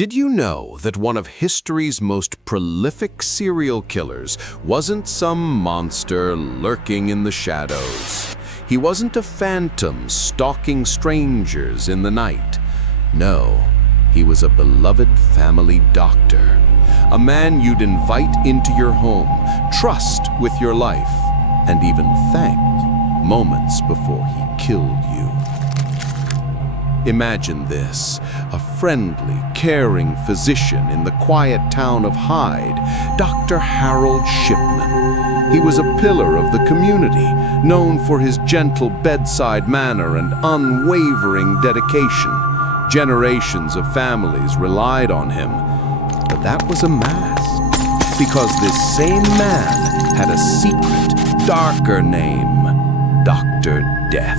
Did you know that one of history's most prolific serial killers wasn't some monster lurking in the shadows? He wasn't a phantom stalking strangers in the night. No, he was a beloved family doctor. A man you'd invite into your home, trust with your life, and even thank moments before he killed you. Imagine this, a friendly, caring physician in the quiet town of Hyde, Dr. Harold Shipman. He was a pillar of the community, known for his gentle bedside manner and unwavering dedication. Generations of families relied on him, but that was a mask, because this same man had a secret, darker name, Dr. Death.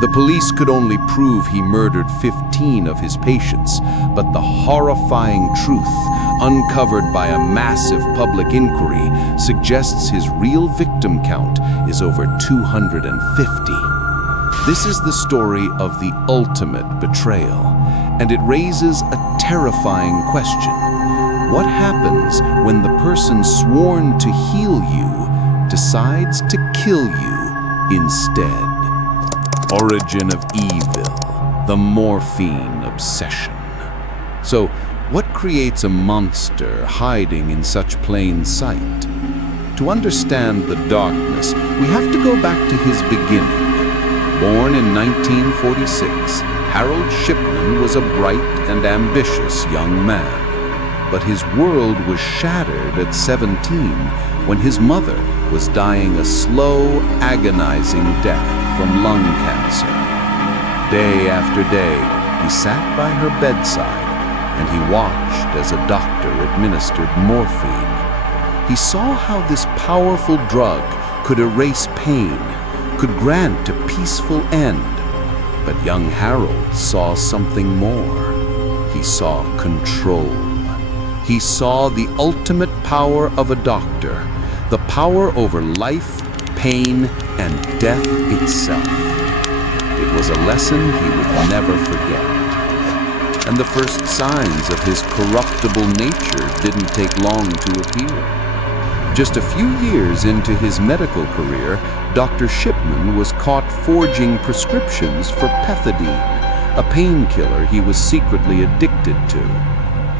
The police could only prove he murdered 15 of his patients, but the horrifying truth, uncovered by a massive public inquiry, suggests his real victim count is over 250. This is the story of the ultimate betrayal, and it raises a terrifying question. What happens when the person sworn to heal you decides to kill you instead? Origin of evil, the morphine obsession. So, what creates a monster hiding in such plain sight? To understand the darkness, we have to go back to his beginning. Born in 1946, Harold Shipman was a bright and ambitious young man. But his world was shattered at 17 when his mother was dying a slow, agonizing death from lung cancer. Day after day, he sat by her bedside and he watched as a doctor administered morphine. He saw how this powerful drug could erase pain, could grant a peaceful end. But young Harold saw something more. He saw control. He saw the ultimate power of a doctor, the power over life, pain, and death itself. It was a lesson he would never forget. And the first signs of his corruptible nature didn't take long to appear. Just a few years into his medical career, Dr. Shipman was caught forging prescriptions for pethidine, a painkiller he was secretly addicted to.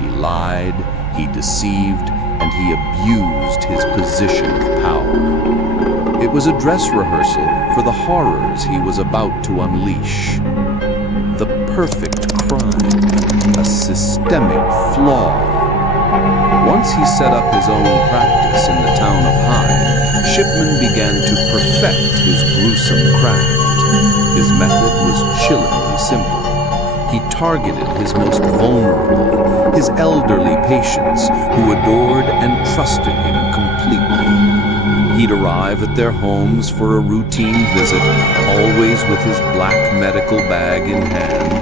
He lied, he deceived, and he abused his position of power. It was a dress rehearsal for the horrors he was about to unleash. The perfect crime, a systemic flaw. Once he set up his own practice in the town of Hyde, Shipman began to perfect his gruesome craft. His method was chillingly simple. He targeted his most vulnerable, his elderly patients who adored and trusted him completely. He'd arrive at their homes for a routine visit, always with his black medical bag in hand.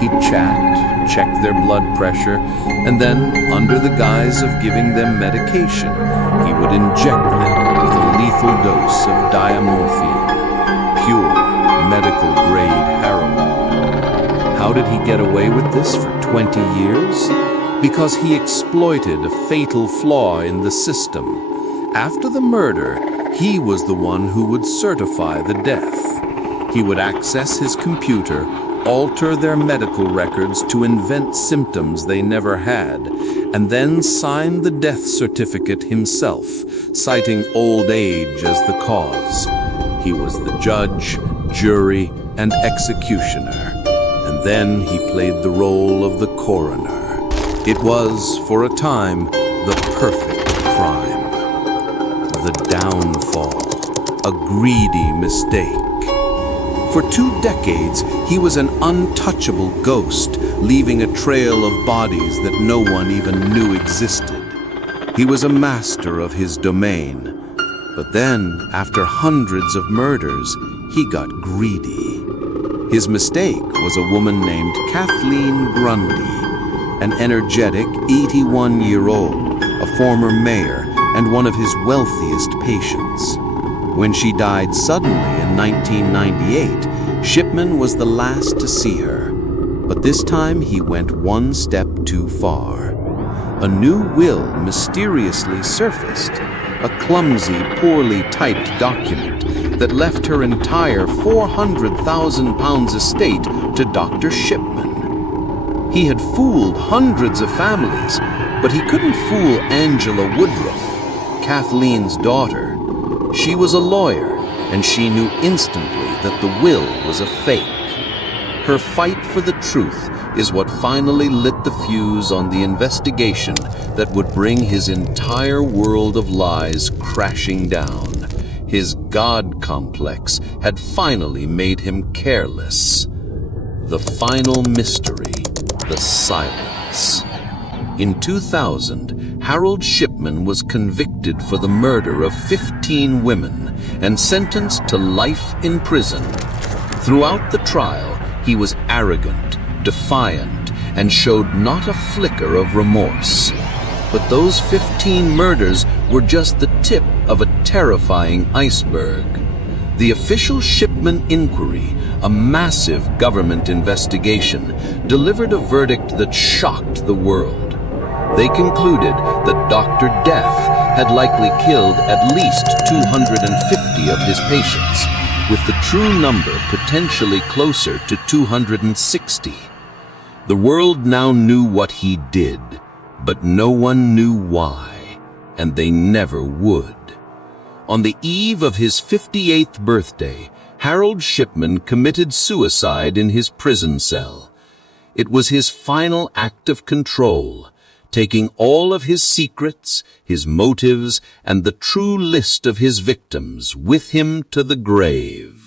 He'd chat, check their blood pressure, and then, under the guise of giving them medication, he would inject them with a lethal dose of diamorphine, pure medical-grade heroin. How did he get away with this for 20 years? Because he exploited a fatal flaw in the system. After the murder, he was the one who would certify the death. He would access his computer, alter their medical records to invent symptoms they never had, and then sign the death certificate himself, citing old age as the cause. He was the judge, jury, and executioner. And then he played the role of the coroner. It was, for a time, the perfect crime. The downfall, a greedy mistake. For 2 decades, he was an untouchable ghost, leaving a trail of bodies that no one even knew existed. He was a master of his domain. But then, after hundreds of murders, he got greedy. His mistake was a woman named Kathleen Grundy, an energetic 81-year-old, a former mayor, and one of his wealthiest patients. When she died suddenly in 1998, Shipman was the last to see her. But this time he went one step too far. A new will mysteriously surfaced, a clumsy, poorly typed document that left her entire £400,000 estate to Dr. Shipman. He had fooled hundreds of families, but he couldn't fool Angela Woodruff, Kathleen's daughter. She was a lawyer, and she knew instantly that the will was a fake. Her fight for the truth is what finally lit the fuse on the investigation that would bring his entire world of lies crashing down. His God complex had finally made him careless. The final mystery, the silence. In 2000, Harold Shipman was convicted for the murder of 15 women and sentenced to life in prison. Throughout the trial, he was arrogant, defiant, and showed not a flicker of remorse. But those 15 murders were just the tip of a terrifying iceberg. The official Shipman inquiry, a massive government investigation, delivered a verdict that shocked the world. They concluded that Dr. Death had likely killed at least 250 of his patients, with the true number potentially closer to 260. The world now knew what he did, but no one knew why, and they never would. On the eve of his 58th birthday, Harold Shipman committed suicide in his prison cell. It was his final act of control, taking all of his secrets, his motives, and the true list of his victims with him to the grave.